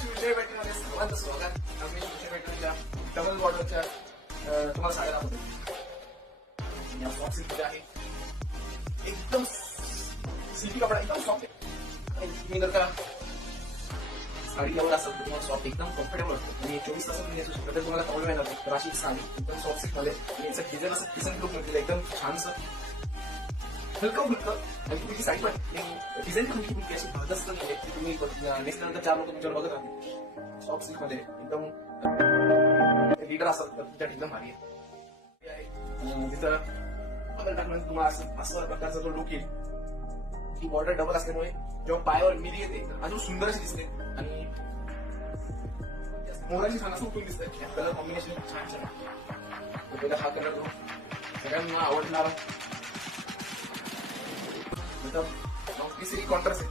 शिवजय पॅटर्नमध्ये सर्वांचं स्वागत. आम्ही शिवजय पॅटर्नच्या डबल बॉर्डरच्या तुम्हाला साड्या दाखवतो. या सॉफ्ट सिल्कमध्ये आहे, एकदम सिल्की कपडा, एकदम सॉफ्ट आहे. तुम्ही जर का साडी लवर असेल तर तुम्हाला सॉफ्ट एकदम कम्फर्टेबल वाटतं आणि 24 तासात तुम्ही याचं तर तुम्हाला प्रॉब्लेम येणार नाही. तर अशी साडी एकदम सॉफ्ट सिल्कमध्ये आणि याचं डिझाईन असं डिझाईन लुक म्हणजे एकदम छानसं हलकं फुलकं आणि तुम्ही साडी पण डिझाईन पण तुमची अशी भागस्त नाही की तुम्ही नेक्स्ट नंतर 4 लोक तुमच्यावर बघत राहतील. सॉफ्ट सिल्क मध्ये एकदम लीडर असेल तर तुमच्या एकदम भारी आहे. तिथं बदल टाकण्यात तुम्हाला असं प्रकारचा जो लुक येईल. ही बॉर्डर डबल असल्यामुळे जेव्हा पायावर मिरी येते अजून सुंदर अशी दिसते आणि मोराची छान असं उठून दिसतंय. कलर कॉम्बिनेशन छान छान. हा कलर सगळ्यांना आवडणारा मतलब तिसरी कॉन्ट्रास्ट आहे.